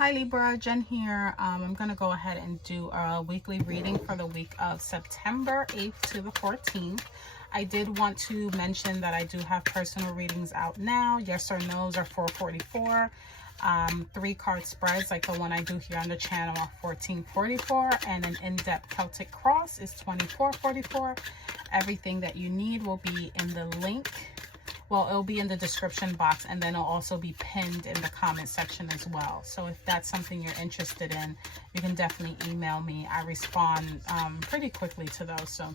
Hi Libra, Jen here. I'm going to go ahead and do a weekly reading for the week of September 8th to the 14th. I did want to mention that I do have personal readings out now. Yes or no's are $4.44. 3-card spreads like the one I do here on the channel are $14.44, and an in-depth Celtic cross is $24.44. Everything that you need will be in the link. Well, it'll be in the description box, and then it'll also be pinned in the comment section as well. So if that's something you're interested in, you can definitely email me. I respond pretty quickly to those. So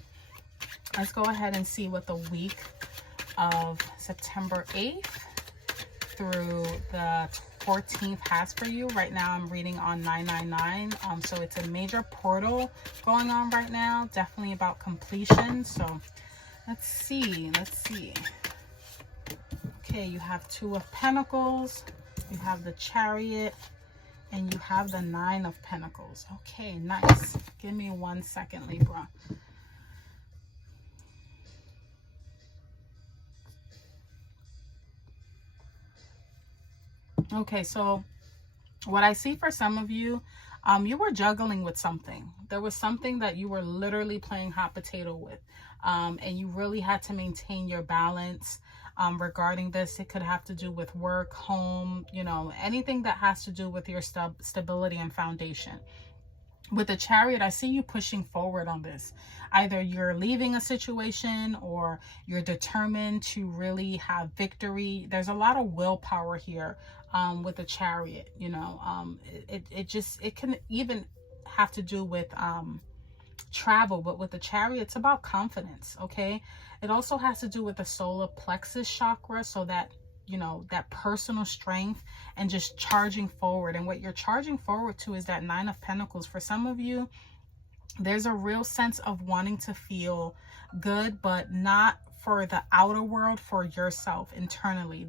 let's go ahead and see what the week of September 8th through the 14th has for you. Right now I'm reading on 999. So it's a major portal going on right now, definitely about completion. So let's see. Okay, you have 2 of Pentacles, you have the Chariot, and you have the 9 of Pentacles. Okay, nice. Give me 1 second, Libra. Okay, so what I see for some of you, you were juggling with something. There was something that you were literally playing hot potato with, and you really had to maintain your balance. Regarding this, it could have to do with work, home, you know, anything that has to do with your stability and foundation. With the Chariot, I see you pushing forward on this. Either you're leaving a situation or you're determined to really have victory. There's a lot of willpower here with the Chariot, you know. It can even have to do with travel, but with the Chariot, it's about confidence. Okay, it also has to do with the solar plexus chakra, so that, you know, that personal strength and just charging forward. And what you're charging forward to is that 9 of Pentacles. For some of you, there's a real sense of wanting to feel good, but not for the outer world, for yourself internally.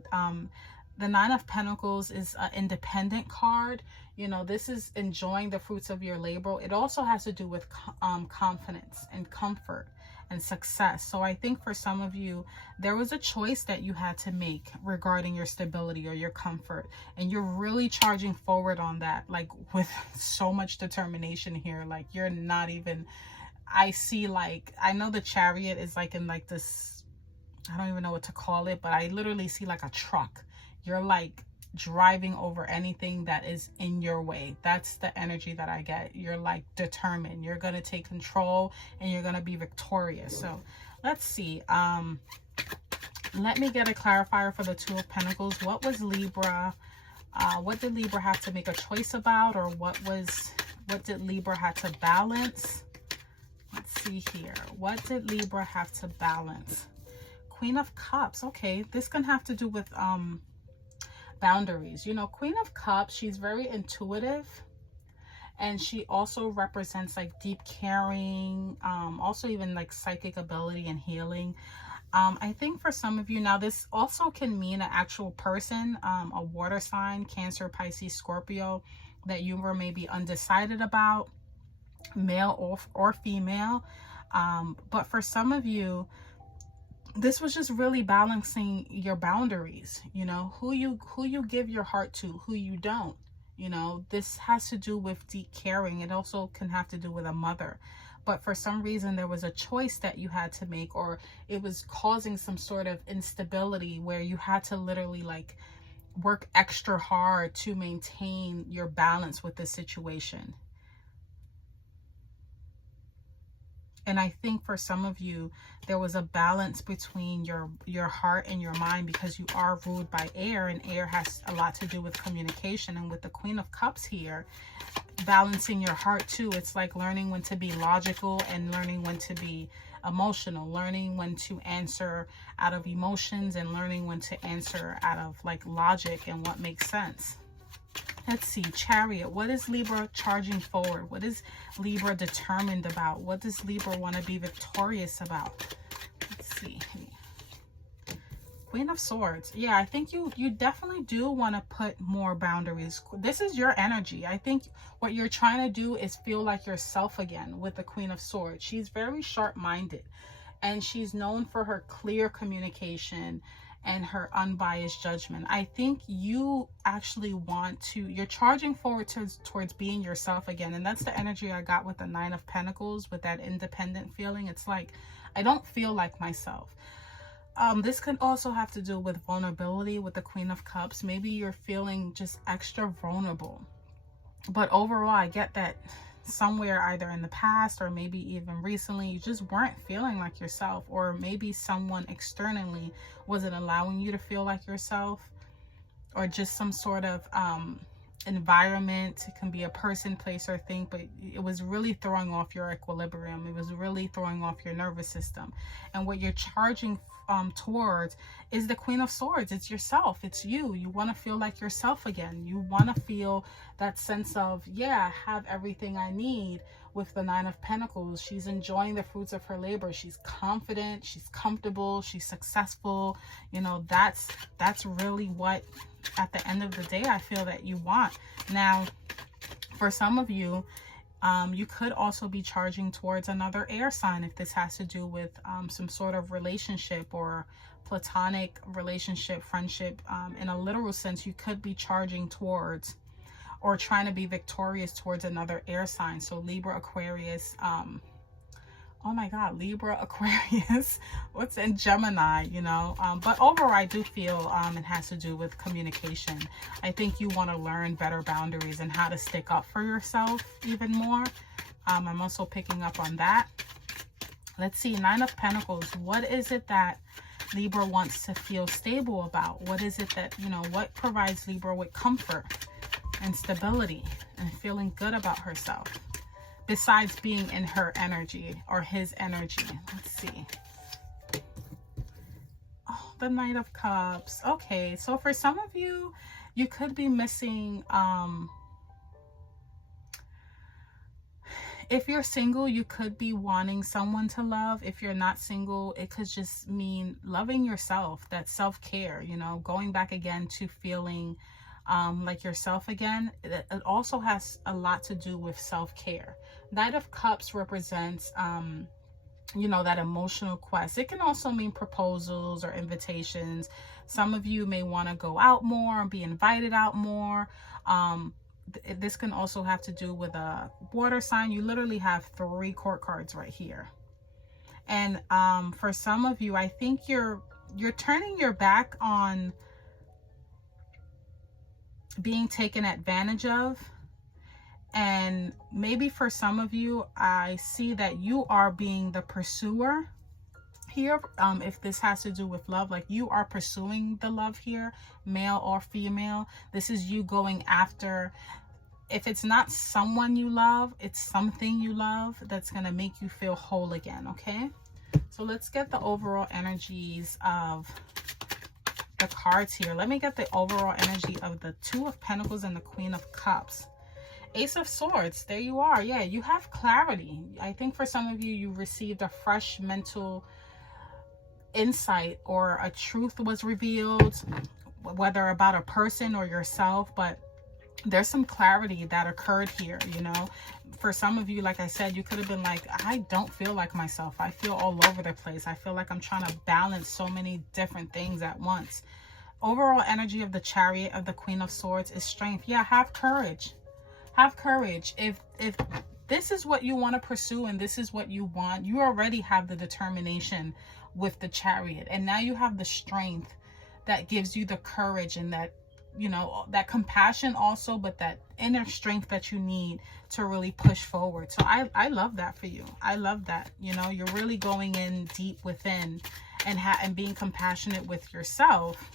The 9 of Pentacles is an independent card. You know, this is enjoying the fruits of your labor. It also has to do with confidence and comfort and success. So I think for some of you, there was a choice that you had to make regarding your stability or your comfort, and you're really charging forward on that, like with so much determination here. Like you're not even, I see, like, I know the Chariot is like in like this, I don't even know what to call it, but I literally see like a truck. You're like driving over anything that is in your way. That's the energy that I get. You're like determined. You're going to take control and you're going to be victorious. So let's see. Let me get a clarifier for the 2 of Pentacles. What was Libra? What did Libra have to make a choice about? Or what did Libra have to balance? Let's see here. What did Libra have to balance? Queen of Cups. Okay, this can have to do with boundaries. You know, Queen of Cups, she's very intuitive, and she also represents like deep caring, also even like psychic ability and healing. I think for some of you now, this also can mean an actual person, a water sign, Cancer, Pisces, Scorpio, that you were maybe undecided about, male or female. But for some of you, this was just really balancing your boundaries, you know, who you give your heart to, who you don't. You know, this has to do with deep caring. It also can have to do with a mother. But for some reason, there was a choice that you had to make, or it was causing some sort of instability where you had to literally like work extra hard to maintain your balance with the situation. And I think for some of you, there was a balance between your heart and your mind, because you are ruled by air, and air has a lot to do with communication. And with the Queen of Cups here, balancing your heart too, it's like learning when to be logical and learning when to be emotional, learning when to answer out of emotions and learning when to answer out of like logic and what makes sense. Let's see, Chariot. What is Libra charging forward? What is Libra determined about? What does Libra want to be victorious about? Let's see. Queen of Swords. Yeah, I think you definitely do want to put more boundaries. This is your energy. I think what you're trying to do is feel like yourself again with the Queen of Swords. She's very sharp-minded, and she's known for her clear communication and her unbiased judgment. I think you actually want to, you're charging forward towards being yourself again. And that's the energy I got with the Nine of Pentacles, with that independent feeling. It's like, I don't feel like myself. This can also have to do with vulnerability with the Queen of Cups. Maybe you're feeling just extra vulnerable. But overall, I get that somewhere either in the past or maybe even recently, you just weren't feeling like yourself, or maybe someone externally wasn't allowing you to feel like yourself, or just some sort of environment. It can be a person, place, or thing, but it was really throwing off your equilibrium. It was really throwing off your nervous system. And what you're charging towards is the Queen of Swords. It's yourself. It's you. You want to feel like yourself again. You want to feel that sense of, yeah, I have everything I need. With the Nine of Pentacles, she's enjoying the fruits of her labor. She's confident, she's comfortable, she's successful. You know, that's really what, at the end of the day, I feel that you want. Now, for some of you, you could also be charging towards another air sign if this has to do with some sort of relationship or platonic relationship, friendship. In a literal sense, you could be charging towards or trying to be victorious towards another air sign. So Libra, Aquarius, oh my God, Libra, Aquarius, what's in Gemini, you know. But overall, I do feel it has to do with communication. I think you want to learn better boundaries and how to stick up for yourself even more. I'm also picking up on that. Let's see, Nine of Pentacles. What is it that Libra wants to feel stable about? What is it that, you know, what provides Libra with comfort and stability and feeling good about herself, besides being in her energy or his energy? Let's see. Oh, the Knight of Cups. Okay, so for some of you, you could be missing, if you're single, you could be wanting someone to love. If you're not single, it could just mean loving yourself, that self-care, you know, going back again to feeling like yourself again. It also has a lot to do with self-care. Knight of Cups represents, you know, that emotional quest. It can also mean proposals or invitations. Some of you may want to go out more and be invited out more. This can also have to do with a water sign. You literally have 3 court cards right here. And for some of you, I think you're turning your back on being taken advantage of. And maybe for some of you, I see that you are being the pursuer here. If this has to do with love, like you are pursuing the love here, male or female. This is you going after, if it's not someone you love, it's something you love that's going to make you feel whole again. Okay, so let's get the overall energies of the cards here. Let me get the overall energy of the Two of Pentacles and the Queen of Cups. Ace of Swords, there you are. Yeah, you have clarity. I think for some of you, you received a fresh mental insight, or a truth was revealed, whether about a person or yourself, but there's some clarity that occurred here, you know. For some of you, like I said, you could have been like, I don't feel like myself. I feel all over the place. I feel like I'm trying to balance so many different things at once. Overall energy of the Chariot of the Queen of Swords is strength. Yeah, have courage. Have courage. If this is what you want to pursue and this is what you want, you already have the determination with the Chariot. And now you have the strength that gives you the courage and that, you know, that compassion also, but that inner strength that you need to really push forward. So I love that for you. I love that. You know, you're really going in deep within and being compassionate with yourself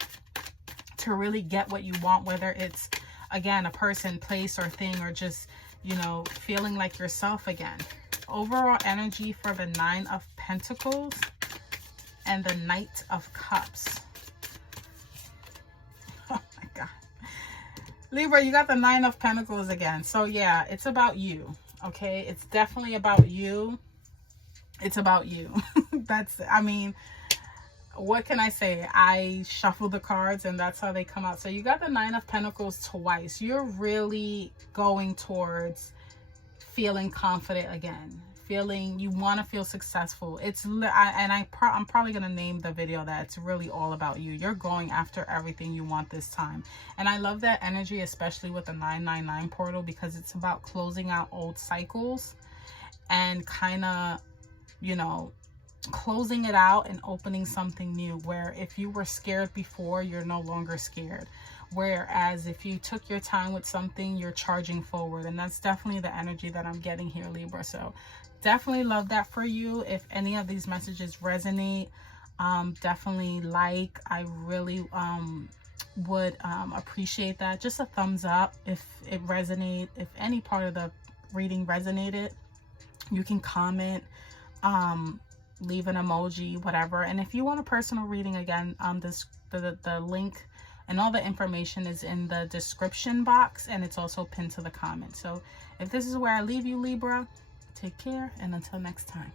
to really get what you want, whether it's, again, a person, place, or thing, or just, you know, feeling like yourself again. Overall energy for the Nine of Pentacles and the Knight of Cups. Oh my God. Libra, you got the Nine of Pentacles again. So yeah, it's about you. Okay, it's definitely about you. It's about you. That's, I mean, what can I say? I shuffle the cards and that's how they come out. So you got the Nine of Pentacles twice. You're really going towards feeling confident again, feeling, you want to feel successful. I'm probably going to name the video that it's really all about you. You're going after everything you want this time. And I love that energy, especially with the 999 portal, because it's about closing out old cycles and kind of, you know, closing it out and opening something new, where if you were scared before, you're no longer scared. Whereas if you took your time with something, you're charging forward. And that's definitely the energy that I'm getting here, Libra. So definitely love that for you. If any of these messages resonate, definitely like. I really would appreciate that. Just a thumbs up if it resonated. If any part of the reading resonated, you can comment, leave an emoji, whatever. And if you want a personal reading, again, the link and all the information is in the description box, and it's also pinned to the comment. So if this is where I leave you, Libra, take care, and until next time.